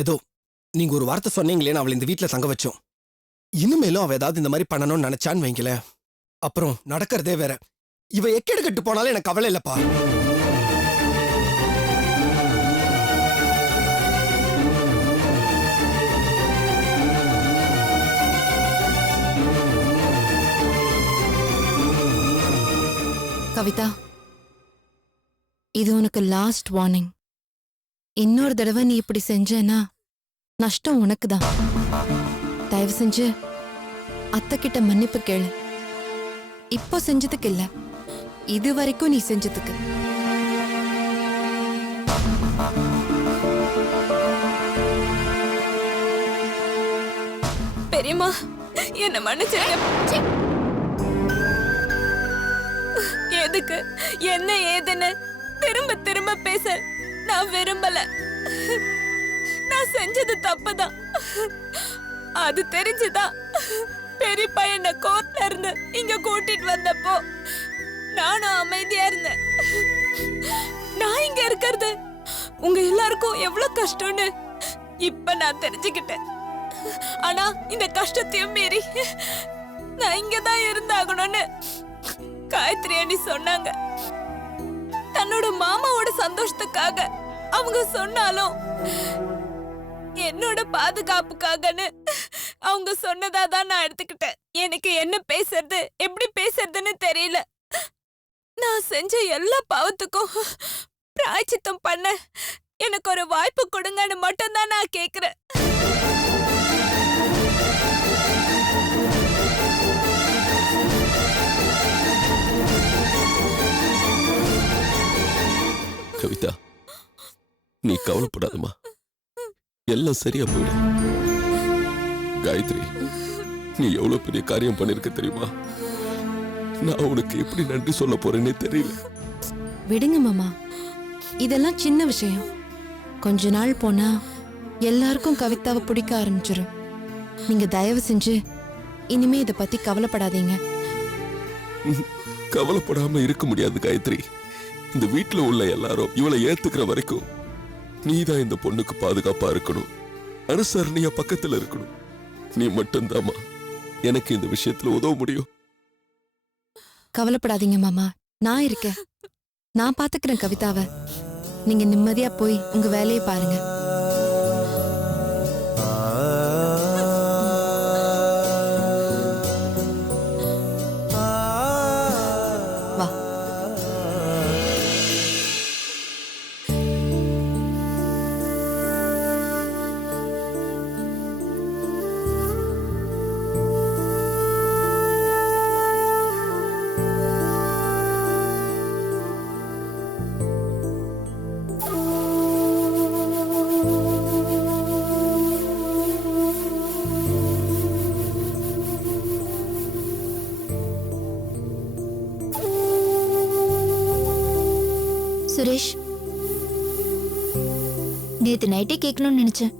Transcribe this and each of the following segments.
ஏதோ நீங்க ஒரு வார்த்தை சொன்னீங்களேன்னு அவளை இந்த வீட்டுல தங்க வச்சோம். இனிமேலும் அவ ஏதாவது இந்த மாதிரி பண்ணணும்னு நினைச்சான்னு வைங்களேன், அப்புறம் நடக்கிறதே வேற. இவ எக்கெடு கட்டு போனாலும் எனக்கு கவலை இல்லப்பா. கவிதா, இது உனக்கு லாஸ்ட் வார்னிங். இன்னொரு தடவை நீ இப்படி செஞ்சேன்னா நஷ்டம் உனக்கு தான். தயவு செஞ்சு அத்தை கிட்ட மன்னிப்பு கேளு. இப்போ செஞ்சதுக்கு இல்ல, இது வரைக்கும் நீ செஞ்சதுக்கு. பெரியம்மா, என்ன மன்னிச்சிருங்க. எதுக்கு என்ன ஏதுன்னு திரும்ப திரும்ப பேச நான் விரும்பல. நான் செஞ்சது தப்புதான். அது தெரிஞ்சுதான் பெரியப்பா என்ன கோர்ட்ல இருந்து இங்க கூட்டிட்டு வந்தப்போ நானும் அமைதியா இருந்தேன். நான் இங்க இருக்கிறது உங்க எல்லாருக்கும் எவ்வளவு கஷ்டம்னு இப்ப நான் தெரிஞ்சுக்கிட்டேன். ஆனா இந்த கஷ்டத்தையும் மீறி நான் இங்கதான் இருந்தாகணும்னு காயத்ரி அண்ணி சொன்னாங்க. தன்னோட மாமாவோட சந்தோஷத்துக்காக அவங்க சொன்னாலும் என்னோட பாதுகாப்புக்காகன்னு அவங்க சொன்னதா தான் நான் எடுத்துக்கிட்டேன். எனக்கு என்ன பேசுறது எப்படி பேசுறதுன்னு தெரியல. நான் செஞ்ச எல்லா பாவத்துக்கும் பிராயச்சித்தம் பண்ண எனக்கு ஒரு வாய்ப்பு கொடுங்கன்னு மட்டும்தான் நான் கேக்குறேன். கவிதா, நீ கவலைப்படாதம்மா, எல்லாம் சரியா போயிடும். காயத்ரி, நீ எவ்வளவு பெரிய காரியம் பண்ணிருக்க தெரியுமா? நான் உனக்கு எப்படி நன்றி சொல்ல போறேன்னே தெரியல. விடுங்க மாமா, இதெல்லாம் சின்ன விஷயம். கொஞ்ச நாள் போனா எல்லாருக்கும் கவிதாவை பிடிக்க ஆரம்பிச்சிடும். நீங்க தயவு செஞ்சு இனிமே இத பத்தி கவலைப்படாதீங்க. கவலைப்படாம இருக்க முடியாது காயத்ரி. இந்த வீட்டுல உள்ள எல்லாரும் இவளை ஏத்துக்கிற வரைக்கும் நீதான் இந்த பொண்ணுக்கு பாதுகாப்பா இருக்கணும், அனுசரணையா பக்கத்துல இருக்கணும். நீ மட்டும்தாமா எனக்கு இந்த விஷயத்துல உதவ முடியும். கவலைப்படாதீங்க மாமா, நான் இருக்கேன். நான் பாத்துக்கிறேன் கவிதாவை. நீங்க நிம்மதியா போய் உங்க வேலையை பாருங்க. வா. சுரேஷ், நேத்து நைட்டே கேட்கணும்னு நினைச்சேன்.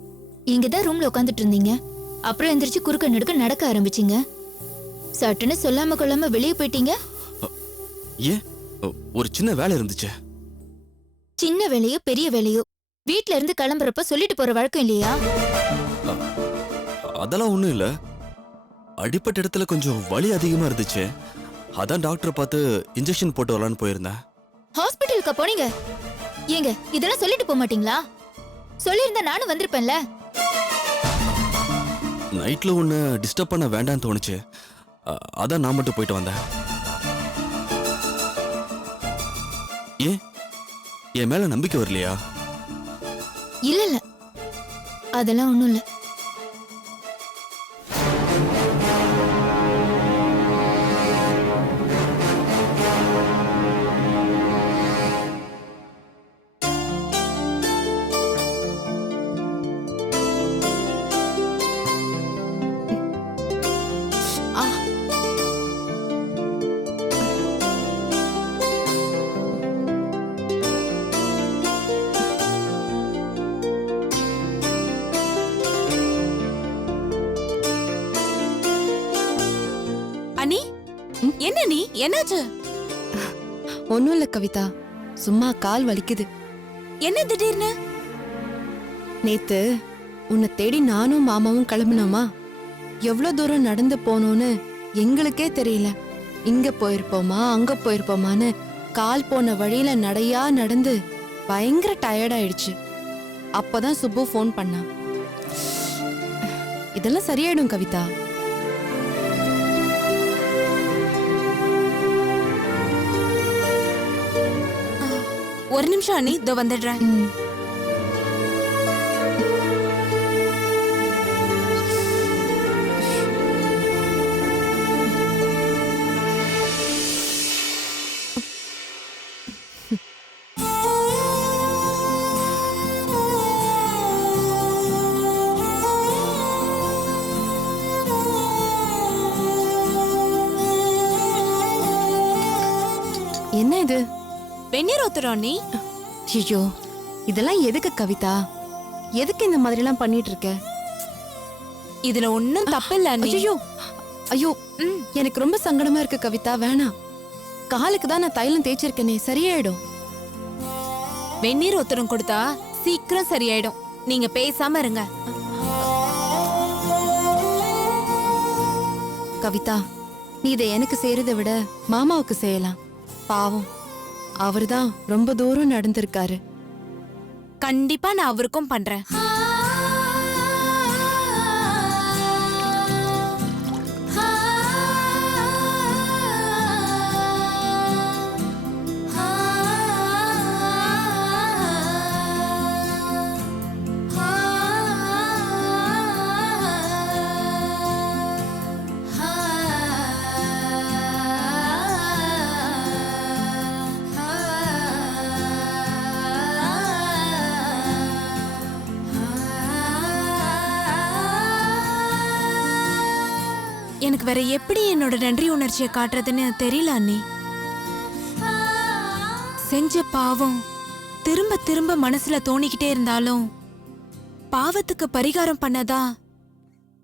இங்கதான் ரூம்ல உட்காந்துட்டு இருந்தீங்க, அப்புறம் எந்திரிச்சு குறுக்க நடுக்க நடக்க ஆரம்பிச்சீங்க. சட்டுன்னு சொல்லாம கொள்ளாம வெளியே போயிட்டீங்க. ஏன்? ஒரு சின்ன வேலை இருந்துச்சு. சின்ன வேலையோ பெரிய வேலையோ வீட்ல இருந்து கிளம்புறப்ப சொல்லிட்டு போற வழக்கம் இல்லையா? அதெல்லாம் ஒண்ணும் இல்ல. அடிப்பட்ட இடத்துல கொஞ்சம் வலி அதிகமா இருந்துச்சு. அதான் டாக்டர் பார்த்து இன்ஜெக்ஷன் போட்டு வரலான்னு போயிருந்தேன். ஹாஸ்பிட்டலுக்கு போனீங்க? ஏங்க, இதெல்லாம் சொல்லிட்டு போக மாட்டீங்களா? சொல்லியிருந்தா நானும் வந்திருப்பேன்ல. நைட்ல ஒன்னு டிஸ்டர்ப் பண்ண வேண்டாம்னு தோணுச்சு. அதான் நான் மட்டும் போயிட்டு வந்தேன். ஏன், என் மேல நம்பிக்கை வரலையா? இல்ல இல்ல, அதெல்லாம் ஒண்ணும் இல்ல. அனி, என்ன நீ, என்னாச்சு? ஒன்னும் இல்ல கவிதா, சும்மா கால் வலிக்குது. என்ன திடீர்னு? நேத்து உன்னை தேடி நானும் மாமாவும் கிளம்பினோமா எவ்வளோ தூரம் நடந்து போனோன்னு எங்களுக்கே தெரியல. இங்க போயிருப்போமா அங்க போயிருப்போமான்னு கால் போன வழியில நடையா நடந்து பயங்கர டயர்ட் ஆயிடுச்சு. அப்பதான் சுப்பு ஃபோன் பண்ணா. இதெல்லாம் சரியாயிடும் கவிதா. ஒரு நிமிஷம் அண்ணி, இதோ வந்துடுறேன். ம். என்ன இது? வெந்நீர் ஊத்துறோம் அண்ணி. ஐயோ, இதெல்லாம் எதுக்கு கவிதா? எதுக்கு இந்த மாதிரி எல்லாம் பண்ணிட்டு இருக்க? இதுல ஒண்ணும் தப்பு இல்ல அண்ணி. ஐயோ ஐயோ, எனக்கு ரொம்ப சங்கடமா இருக்கு கவிதா. வேணாம். காலுக்கு தான் நான் தைலம் தேய்ச்சிருக்கேனே, சரியாயிடும். வெந்நீர் ஒத்தரம் கொடுத்தா சீக்கிரம் சரியாயிடும். நீங்க பேசாம இருங்க. கவிதா, நீ இதை எனக்கு செய்யறதை விட மாமாவுக்கு செய்யலாம். பாவம், அவர்தான் ரொம்ப தூரம் நடந்திருக்காரு. கண்டிப்பா நான் அவருக்கும் பண்றேன். எனக்கு வேற எப்படி என்னோட நன்றி உணர்ச்சியை காட்டுறதுன்னு தெரியல அண்ணி. செஞ்ச பாவம் திரும்ப திரும்ப மனசுல தோணிக்கிட்டே இருந்தாலும் பாவத்துக்கு பரிகாரம் பண்ணதா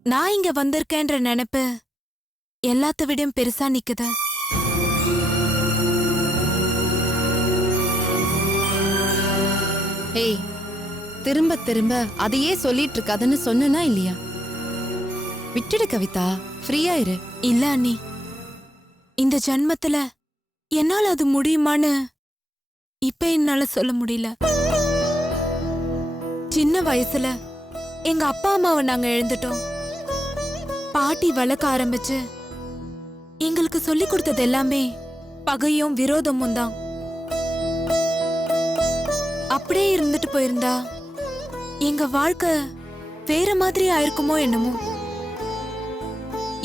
நான் இங்க வந்திருக்கேன்ற நினைப்பு எல்லாத்த விடையும் பெருசா நிக்குது. ஏய், திரும்ப திரும்ப அதையே சொல்லிட்டு இருக்காதுன்னு சொன்னா இல்லையா? விட்டுடு கவிதா, ஃப்ரீயா இரு. இல்ல அண்ணி, இந்த ஜன்மத்துல என்னால அது முடியுமான்னு இப்ப என்னால சொல்ல முடியல. சின்ன வயசுல எங்க அப்பா அம்மாவை நாங்க இழந்துட்டோம். பாட்டி வளர்க்க ஆரம்பிச்சு எங்களுக்கு சொல்லி கொடுத்தது எல்லாமே பகையும் விரோதமும் தான். அப்படியே இருந்துட்டு போயிருந்தா எங்க வாழ்க்கை வேற மாதிரி ஆயிருக்குமோ என்னமோ.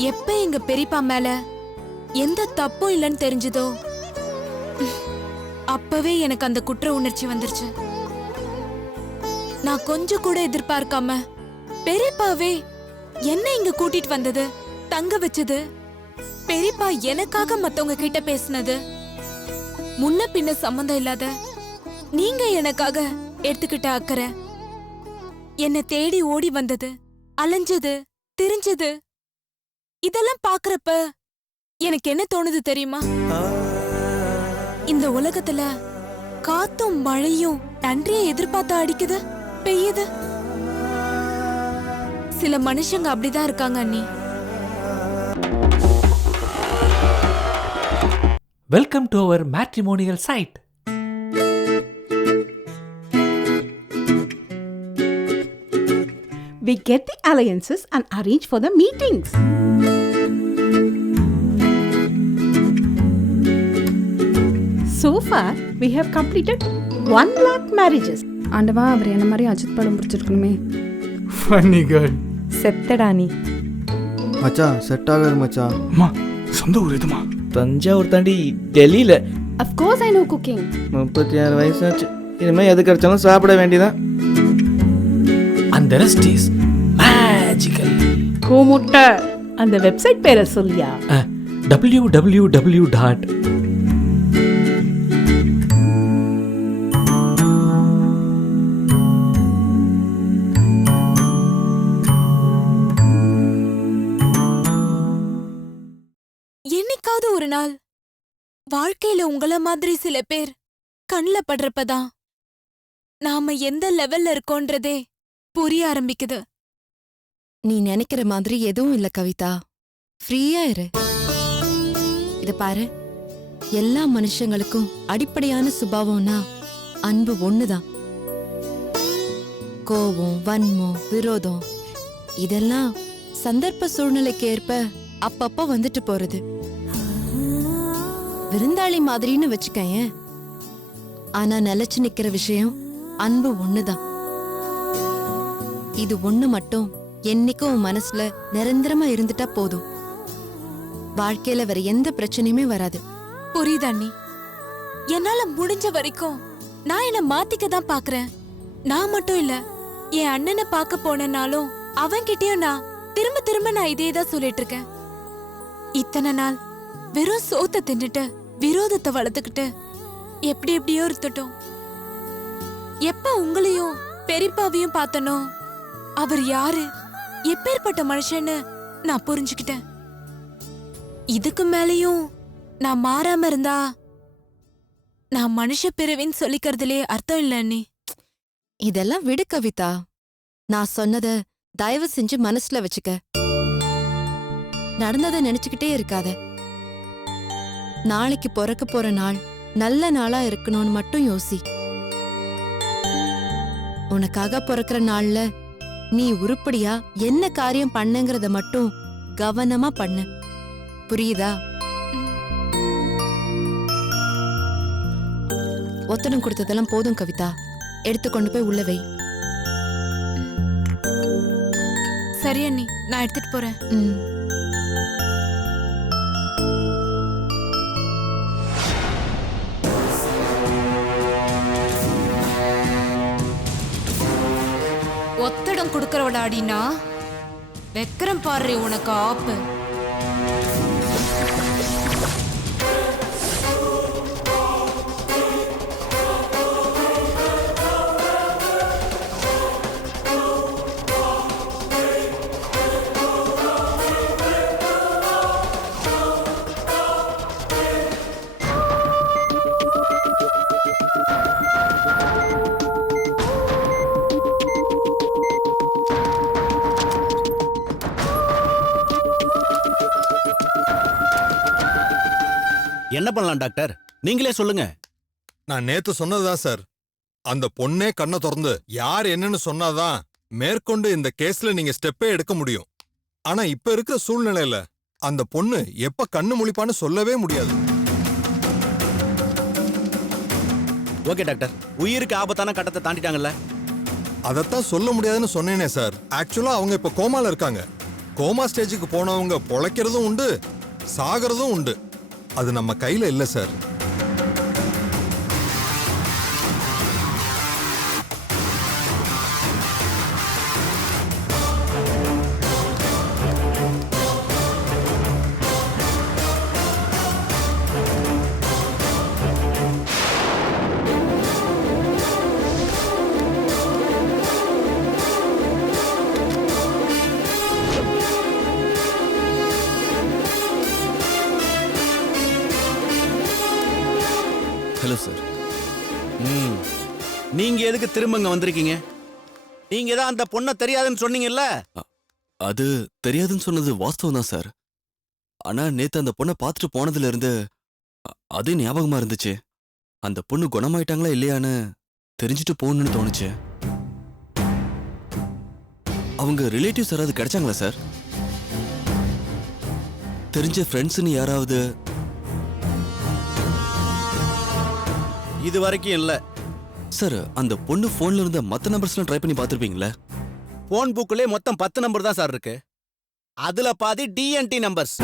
எப்ப எங்க பெரியப்பா மேல எந்த தப்பும் இல்லைன்னு தெரிஞ்சதோ அப்பவே எனக்கு அந்த குற்ற உணர்ச்சி வந்துருச்சு. நான் கொஞ்சம் கூட எதிர்பார்க்காம பெரியப்பாவே என்ன இங்க கூட்டிட்டு வந்தது, தங்க வச்சது, பெரியப்பா எனக்காக மத்தவங்க கிட்ட பேசினது, முன்ன பின்ன சம்மந்தம் இல்லாத நீங்க எனக்காக எடுத்துக்கிட்ட அக்கறை, என்ன தேடி ஓடி வந்தது, அலைஞ்சது, திரிஞ்சது, இதெல்லாம் பாக்குறப்ப எனக்கு என்ன தோணுது தெரியுமா? இந்த உலகத்துல காத்தும் மழையும் நன்றியை எதிர்பார்த்து அடிக்குது, பெய்யுது. சில மனுஷங்க அப்படிதான் இருக்காங்க அண்ணி. Welcome to our matrimonial site. We get the alliances and arrange for the meetings. So far, we have completed 1 lakh marriages. ஆண்டவா, அவர் என்ன மாதிரி அஜித் படம் பிடிச்சிருக்கணுமே. Funny girl. செத்தடா நீ. மச்சான் செட் ஆகாது மச்சான். அம்மா, சொந்த ஊர் எதுமா? தஞ்சாவூர் தாண்டி டெல்லியில. Of course I know cooking. 36 வயசாச்சு. இனிமே எது கிடைச்சாலும் சாப்பிட வேண்டியதான். And the rest is magical. கோமுட்ட அந்த வெப்சைட் பேரை சொல்லியா? www. என்னைக்காவது ஒரு நாள் வாழ்க்கையில உங்கள மாதிரி சில பேர் கண்ணுல படுறப்பதான் நாம எந்த லெவல்ல இருக்கோன்றதே புரிய ஆரம்பிக்குது. நீ நினைக்கிற மாதிரி எதுவும் இல்ல கவிதா. ஃப்ரீயா இரு. இத பாரு, எல்லா மனுஷங்களுக்கும் அடிப்படையான சுபாவம்னா அன்பு ஒண்ணுதான். கோபம், வன்மம், விரோதம் இதெல்லாம் சந்தர்ப்ப சூழ்நிலைக்கு ஏற்ப அப்பப்ப வந்துட்டு போறது. விருந்தாளி மாதிரின்னு வச்சுக்கயேன். ஆனா நிலைச்சு நிக்கிற விஷயம் அன்பு ஒண்ணுதான். இது ஒண்ணு மட்டும் என்னைக்கும் உன் மனசுல நிரந்தரமா இருந்துட்டா போதும். வாழ்க்கையில வேற எந்த பிரச்சனையுமே வராது. புரியுதா அண்ணி? என்னால முடிஞ்ச வரைக்கும் நான் என்ன மாத்திக்க தான் பாக்குறேன். நான் மட்டும் இல்ல, என் அண்ணனை பார்க்க போனாலும் அவன்கிட்டயும் நான் திரும்ப இதே தான் சொல்லிட்டு இருக்கேன். இத்தனை நாள் வெறும் சோத்த தின்னுட்டு விரோதத்தை வளர்த்துக்கிட்டு எப்படி எப்படியோ இருந்துட்டோம். எப்ப உங்களையும் பெரியப்பாவையும் பார்த்தனோ அவர் யாரு, எப்பேற்பட்ட மனுஷன்னு நான் புரிஞ்சுக்கிட்டேன். இதுக்கு மேலயும் நான் மாறாம இருந்தா நான் மனுஷ பிறவின்னு சொல்லிக்கிறதுலே அர்த்தம் இல்ல அண்ணி. இதெல்லாம் விடு கவிதா. நான் சொன்னத தயவு செஞ்சு மனசுல வச்சுக்க. நடந்ததை நினைச்சுக்கிட்டே இருக்காத. நாளைக்கு பிறக்க போற நாள் நல்ல நாளா இருக்கணும்னு மட்டும் யோசி. உனக்காக பிறக்கிற நாள்ல நீ உருப்படியா என்ன காரியம் பண்ணுங்கறத மட்டும் கவனமா பண்ணு. புரியுதா? ஒத்தடம் கொடுத்ததெல்லாம் போதும் கவிதா. எடுத்து கொண்டு போய் உள்ள வை. சரி அண்ணி, நான் எடுத்துட்டு போறேன். ஒத்தடம் கொடுக்கறவட அடினா வெக்கரம் பாரு உனக்கு ஆப்பு. என்ன பண்ணலாம் டாக்டர், நீங்களே சொல்லுங்க. நான் நேத்து சொன்னதுதான் சார். அந்த பொண்ணே கண்ணை திறந்து யார் என்னன்னு சொன்னாதான் மேற்கொண்டு இந்த கேஸ்ல நீங்க ஸ்டெப்பே எடுக்க முடியும். ஆனா இப்ப இருக்கிற சூழ்நிலையில அந்த பொண்ணு எப்ப கண்ணு முழிப்பான்னு சொல்லவே முடியாது. ஓகே டாக்டர், உயிருக்கு ஆபத்தான கட்டத்தை தாண்டிட்டாங்கல்ல? அதத்தான் சொல்ல முடியாதுன்னு சொன்னேனே சார். ஆக்சுவலா அவங்க இப்ப கோமால இருக்காங்க. கோமா ஸ்டேஜுக்கு போனவங்க பொழைக்கிறதும் உண்டு, சாகிறதும் உண்டு. அது நம்ம கையில இல்ல சார். Hello sir. நீங்க எதுக்கு திரும்ப இங்க வந்திருக்கீங்க? நீங்க தான் அந்த பொண்ணை தெரியாதுன்னு சொன்னீங்கல்ல? அது தெரியாதுன்னு சொன்னது வாஸ்தவம் தான் சார். ஆனா நேத்து அந்த பொண்ணை பார்த்துட்டு போனதுல இருந்து அதே ஞாபகமா இருந்துச்சு. அந்த பொண்ணு குணமாயிட்டாங்களா இல்லையான்னு தெரிஞ்சுட்டு போகணும்னு தோணுச்சு. அவங்க ரிலேட்டிவ்ஸ் யாராவது கிடைச்சாங்களா சார்? தெரிஞ்ச ஃப்ரெண்ட்ஸ்னு யாராவது? இது வரைக்கும் இல்ல சார். அந்த பொண்ணு போன்ல இருந்த மத்த நம்பர்ஸ்லாம் ட்ரை பண்ணி பார்த்திருப்பீங்களா? போன் புக்லே மொத்தம் 10 நம்பர் தான் சார் இருக்கு. அதுல பாதி டிஎன்டி நம்பர்ஸ்.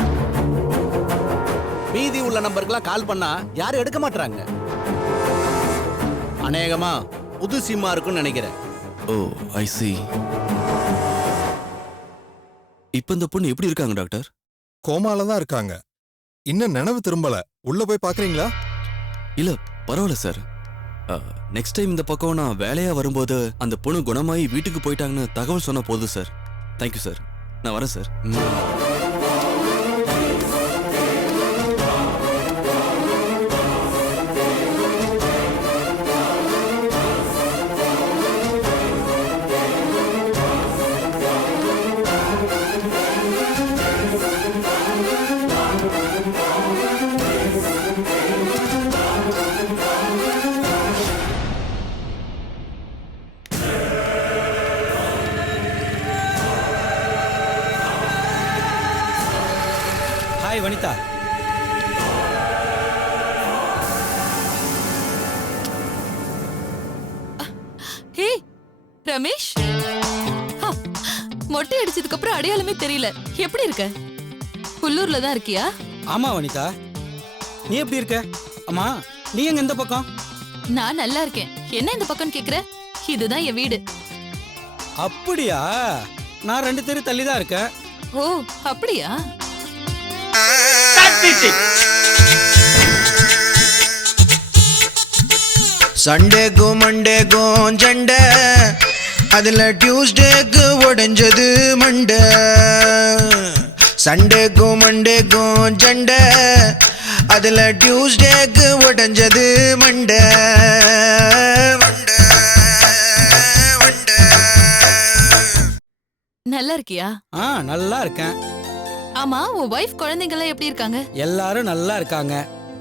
மீதி உள்ள நம்பருக்குலாம் கால் பண்ணா யாரும் எடுக்க மாட்டாங்க. அநேகமா புது சிம்மா இருக்குன்னு நினைக்கிறேன். ஓ, ஐ see. இப்ப இந்த பொண்ணு எப்படி இருக்காங்க டாக்டர்? கோமால தான் இருக்காங்க. இன்னும் நினைவு திரும்பல. உள்ள போய் பாக்குறீங்களா? இல்ல பரவாயில்ல சார். நெக்ஸ்ட் டைம் இந்த பக்கம் நான் வேலையா வரும்போது அந்த பொண்ணு குணமாயி வீட்டுக்கு போயிட்டாங்கன்னு தகவல் சொன்ன போதும் சார். Thank you sir. நான் வரேன் சார். ஹே ரமேஷ், ஹ, மொட்டை அடிச்சதுக்கு அப்புறம் அடையாளமே தெரியல. எப்படி இருக்க? புல்லூர்ல தான் இருக்கியா? ஆமா வனிதா, நீ எப்படி இருக்க? அம்மா, நீ எங்க இந்த பக்கம்? நான் நல்லா இருக்கேன். என்ன இந்த பக்கம் கேக்குற? இதுதான் என் வீடு. அப்படியா? நான் 2 தெரு தள்ளி தான் இருக்கேன். ஓ அப்படியா? சண்டேக்கும் மண்டேக்கும் சண்டை, அதுல டியூஸ்டேக்கு உடைஞ்சது மண்டை. சண்டேக்கும் மண்டேக்கும் சண்டை, அதுல டியூஸ்டேக்கு உடைஞ்சது மண்டை. நல்லா இருக்கியா? நல்லா இருக்கேன். ஆமா, உன் வைஃப் குழந்தைங்க எல்லாம் எப்படி இருக்காங்க? எல்லாரும் நல்லா இருக்காங்க.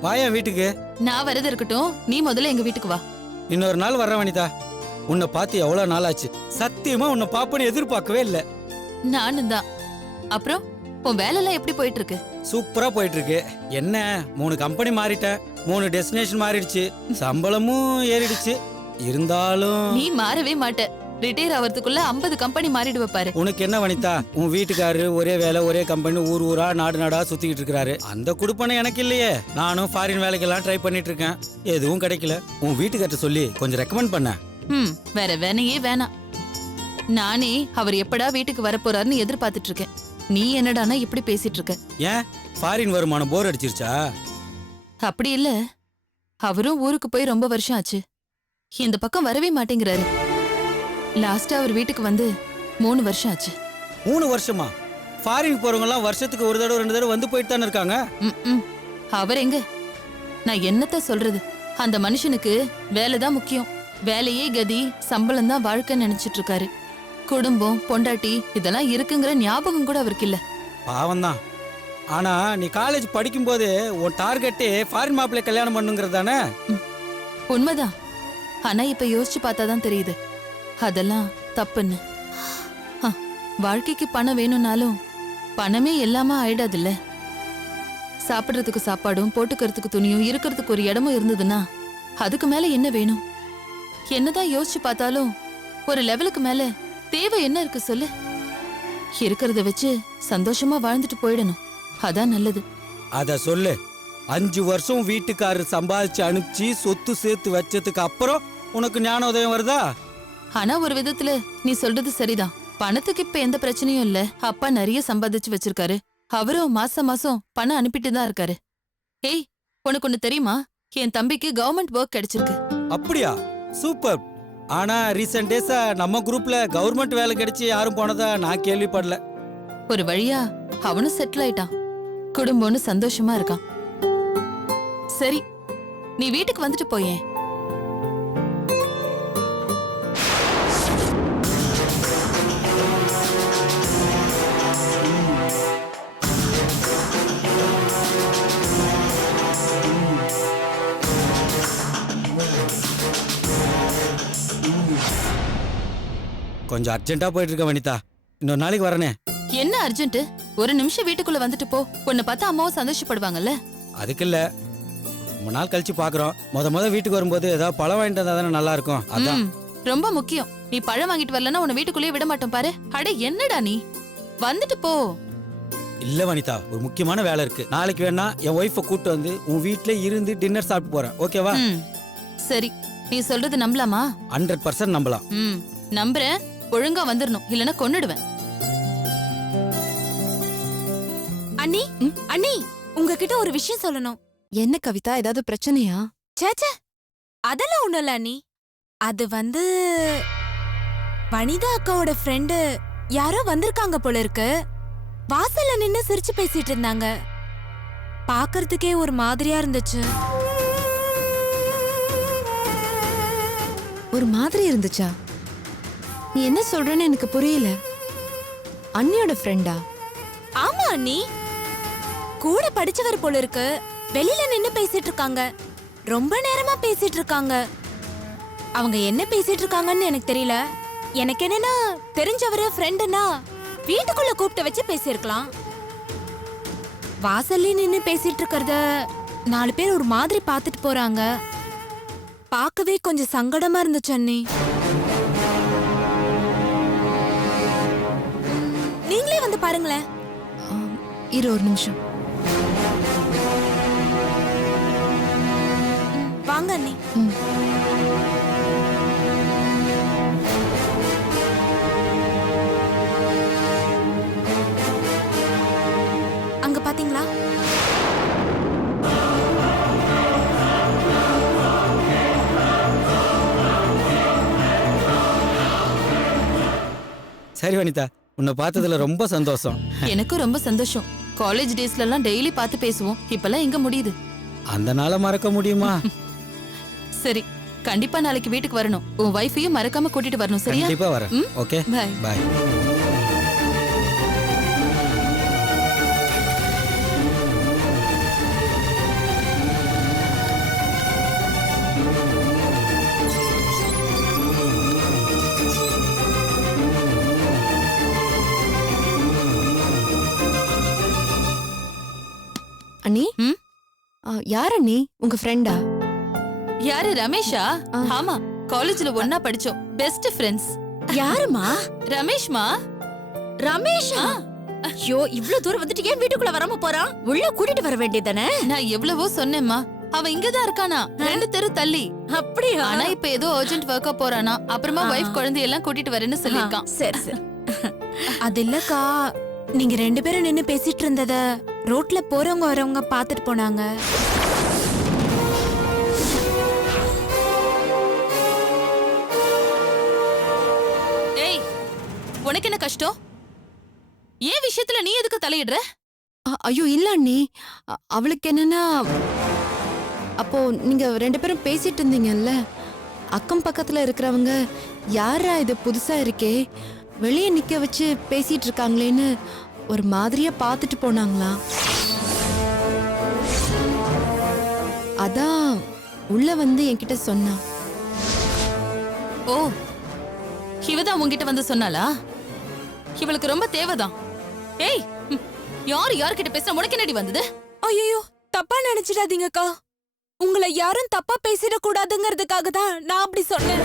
வாயா வீட்டுக்கு. நான் வரது இருக்கட்டும், நீ முதல்ல எங்க வீட்டுக்கு வா. இன்னொரு நாள் வர்றேன் வனிதா. உன்னை பார்த்து எவ்வளவு நாள் ஆச்சு. சத்தியமா உன்னை பாப்பன்னு எதிர்பார்க்கவே இல்ல. நானும் தான். அப்புறம் உன் வேலை எல்லாம் எப்படி போயிட்டு இருக்கு? சூப்பரா போயிட்டு இருக்கு. என்ன 3 கம்பெனி மாறிட்டேன், 3 டெஸ்டினேஷன் மாறிடுச்சு, சம்பளமும் ஏறிடுச்சு. இருந்தாலும் நீ மாறவே மாட்ட. ரிட்டையர் ஆவறதுக்குள்ள 50 கம்பெனி மாறிடுவ பாரு. உனக்கு என்ன வனிதா, உன் வீட்டுக்காரரு ஒரே வேலை ஒரே கம்பெனி ஊர் ஊரா நாடு நாடா சுத்திக்கிட்டு இருக்காரு. அந்த குடுப்பனை எனக்கு இல்லையே. நானும் ஃபாரின் வேலைக்கெல்லாம் ட்ரை பண்ணிட்டு இருக்கேன், எதுவும் கிடைக்கல. உன் வீட்டுக்கார்ட்ட சொல்லி கொஞ்சம் ரெக்கமெண்ட் பண்ண. வேற வேணையே வேணாம். நானே அவர் எப்படா வீட்டுக்கு வரப்போறாருன்னு எதிர்பார்த்துட்டு இருக்கேன். நீ என்னடானா இப்படி பேசிட்டு இருக்க? ஏன் ஃபாரின் வருமானம் போர் அடிச்சிருச்சா? அப்படி இல்ல, அவரும் ஊருக்கு போய் ரொம்ப வருஷம் ஆச்சு. இந்த பக்கம் வரவே மாட்டேங்கிறாரு. லாஸ்டா அவர் வீட்டுக்கு வந்து 3 வருஷம் ஆச்சு. 3 வருஷமா? ஃபாரின் போறவங்க எல்லாம் வருஷத்துக்கு 1 தடவை 2 தடவை வந்து போயிட்டு தானே இருக்காங்க. அவர் எங்க? நான் என்னத்த சொல்றது? அந்த மனுஷனுக்கு வேலைதான் முக்கியம். வேலையே கதி, சம்பளம் தான் வாழ்க்கைன்னு நினைச்சிட்டு இருக்காரு. குடும்பம் பொண்டாட்டி இதெல்லாம் இருக்குங்கிற ஞாபகம் கூட அவருக்கு இல்ல. பாவம் தான். ஆனா நீ காலேஜ் படிக்கும் போது உன் டார்கெட்டே ஃபாரின் மாப்பிள்ளை கல்யாணம் பண்ணுங்கிறது தானே? உண்மைதான். ஆனா இப்ப யோசிச்சு பார்த்தாதான் தெரியுது அதெல்லாம் தப்புன்னு. வாழ்க்கைக்கு பணம் வேணும்னாலும் பணமே எல்லாமா ஆயிடாதுல்ல. சாப்பிடுறதுக்கு சாப்பாடும் போட்டுக்கிறதுக்கு துணியும் இருக்கிறதுக்கு ஒரு இடமும் இருந்ததுன்னா அதுக்கு மேல என்ன வேணும்? என்னதான் யோசிச்சு பார்த்தாலும் ஒரு லெவலுக்கு மேல தேவை என்ன இருக்கு சொல்லு? இருக்கிறத வச்சு சந்தோஷமா வாழ்ந்துட்டு போயிடணும், அதான் நல்லது. அத சொல்லு. 5 வருஷம் வீட்டுக்காரர் சம்பாதிச்சு அனுப்பிச்சு சொத்து சேர்த்து வச்சதுக்கு அப்புறம் உனக்கு ஞானோதயம் வருதா? ஆனா ஒரு விதத்துல நீ சொல்றது சரிதான். பணத்துக்கு இப்ப எந்த பிரச்சனையும் இல்ல. அப்பா நிறைய சம்பாதிச்சு வச்சிருக்காரு. அவரும் மாசம் மாசம் பணம் அனுப்பிட்டு தான் இருக்காரு. ஏய், உனக்கு ஒண்ணு தெரியுமா? என் தம்பிக்கு கவர்மெண்ட் ஒர்க் கிடைச்சிருக்கு. அப்படியா? சூப்பர். ஆனா ரீசெண்ட் டேஸா நம்ம குரூப்ல கவர்மெண்ட் வேலை கிடைச்சி யாரும் போனதா நான் கேள்விப்படல. ஒரு வழியா அவனும் செட்டில் ஆயிட்டான். குடும்பம்னு சந்தோஷமா இருக்கான். சரி, நீ வீட்டுக்கு வந்துட்டு போயேன். கொஞ்சம் அர்ஜென்ட்டா போயிட்டு இருக்க வனிதா. இன்னொரு நாளைக்கு வரனே. என்ன அர்ஜென்ட்? ஒரு நிமிஷம் வீட்டுக்குள்ள வந்துட்டு போ. உன்னை பார்த்தா அம்மாவும் சந்தோஷப்படுவாங்கல்ல. அதுக்கு இல்ல, ரொம்ப நாள் கழிச்சு பாக்குறோம். முத வீட்டுக்கு வரும்போது ஏதாவது பழம் வாங்கிட்டு வந்தா தானே நல்லா இருக்கும். அதான் ரொம்ப முக்கியம். நீ பழம் வாங்கிட்டு வரலன்னா உன்னை வீட்டுக்குள்ளேயே விட மாட்டோம் பாரு. அட என்னடா நீ, வந்துட்டு போ. இல்ல வனிதா, ஒரு முக்கியமான வேலை இருக்கு. நாளைக்கு வேணா என் ஒய்ஃபை கூட்டு வந்து உன் வீட்ல இருந்து டின்னர் சாப்பிட்டு போறேன். ஓகேவா? சரி, நீ சொல்றது நம்பலாமா? 100% நம்பலாம். நம்புறேன். ஒழுங்கா வந்துடணும், இல்லனா கொன்னுடுவேன். அண்ணி, அண்ணி, உங்ககிட்ட ஒரு விஷயம் சொல்லணும். என்ன கவிதா, ஏதாவது பிரச்சனையா? சேச்சே, அதெல்லாம் ஒண்ணும் இல்ல அண்ணி. அது வந்து வனிதா அக்காவோட ஃப்ரெண்டு யாரோ வந்திருக்காங்க போல இருக்கு. வாசல்ல நின்னு சிரிச்சு பேசிட்டு இருந்தாங்க. பாக்குறதுக்கே ஒரு மாதிரியா இருந்துச்சு. ஒரு மாதிரி இருந்துச்சா? நீ என்ன சொல்றேன்னு எனக்கு புரியல. அண்ணியோட ஃப்ரெண்டா? ஆமா அண்ணி, கூட படிச்சவர் போல இருக்கு. வெளியில நின்னு பேசிட்டு இருக்காங்க. ரொம்ப நேரமா பேசிட்டு இருக்காங்க. அவங்க என்ன பேசிட்டு இருக்காங்கன்னு எனக்கு தெரியல. எனக்கு என்னன்னா, தெரிஞ்சவரு ஃப்ரெண்டுனா வீட்டுக்குள்ள கூப்பிட்டு வச்சு பேசியிருக்கலாம். வாசல்ல நின்னு பேசிட்டு இருக்கறத 4 பேர் ஒரு மாதிரி பார்த்துட்டு போறாங்க. பார்க்கவே கொஞ்சம் சங்கடமா இருந்துச்சு அண்ணி. வந்து பாருங்களேன். இரு ஒரு நிமிஷம். வாங்க அண்ணி. அங்க பாத்தீங்களா? சரி வனிதா, உன்னை பார்த்ததுல ரொம்ப சந்தோஷம். எனக்கும் ரொம்ப சந்தோஷம். காலேஜ் டேஸ்ல எல்லாம் டெய்லி பார்த்து பேசுவோம். இப்பெல்லாம் எங்க முடியுது? அந்த நாளை மறக்க முடியுமா? சரி, கண்டிப்பா நாளைக்கு வீட்டுக்கு வரணும். உன் வைஃபையும் மறக்காம கூட்டிட்டு வரணும். சரியா? கண்டிப்பா வரேன். ஓகே, பாய். பாய். அண்ணி, யார் அண்ணி? உங்க ஃப்ரெண்டா? யாரு? ரமேஷா? ஆமா, காலேஜ்ல ஒண்ணா படிச்சோம். Best friends. யாருமா? ரமேஷ்மா. ரமேஷா? ஐயோ, இவ்ளோ தூரம் வந்துட்டு ஏன் வீட்டுக்குள்ள வராம போறான்? உள்ள கூட்டிட்டு வர வேண்டியதானே? நான் எவ்வளவோ சொன்னேம்மா. அவன் இங்கதான் இருக்கானா, 2 தெரு தள்ளி. அப்படியா? ஆனா இப்ப ஏதோ அர்ஜென்ட் ஒர்க்கா போறானா. அப்புறமா வைஃப் குழந்தை எல்லாம் கூட்டிட்டு வரேன்னு சொல்லிருக்கான். சரி சரி. அது இல்லக்கா, நீங்க 2 பேரும் நின்னு பேசிட்டு இருந்தத ரோட்ல போறவங்க வரவங்க பாத்துட்டு போனாங்க. ஏய், உனக்கு என்ன கஷ்டம்? ஏன் விஷயத்துல நீ எதுக்கு தலையிடுற? ஐயோ இல்ல அண்ணி, அவளுக்கு என்னன்னா, அப்போ நீங்க 2 பேரும் பேசிட்டு இருந்தீங்கல்ல, அக்கம் பக்கத்துல இருக்கிறவங்க யாரா இது புதுசா இருக்கே, வெளியே நிக்க வச்சு பேசிட்டு இருக்காங்களேன்னு ஒரு மாதிரியா பாத்துட்டு போனாங்களா. அதான் உள்ள வந்து என்கிட்ட சொன்னா. ஓ, இவதான் உன்கிட்ட வந்து சொன்னாளா? இவளுக்கு ரொம்ப தேவைதான். ஏய், யார்கிட்ட பேச உனக்கு என்னடி வந்தது? ஐயோ, தப்பா நினைச்சிடாதீங்கக்கா. உங்களை யாரும் தப்பா பேசிடக்கூடாதுங்கிறதுக்காக தான் நான் அப்படி சொன்னேன்.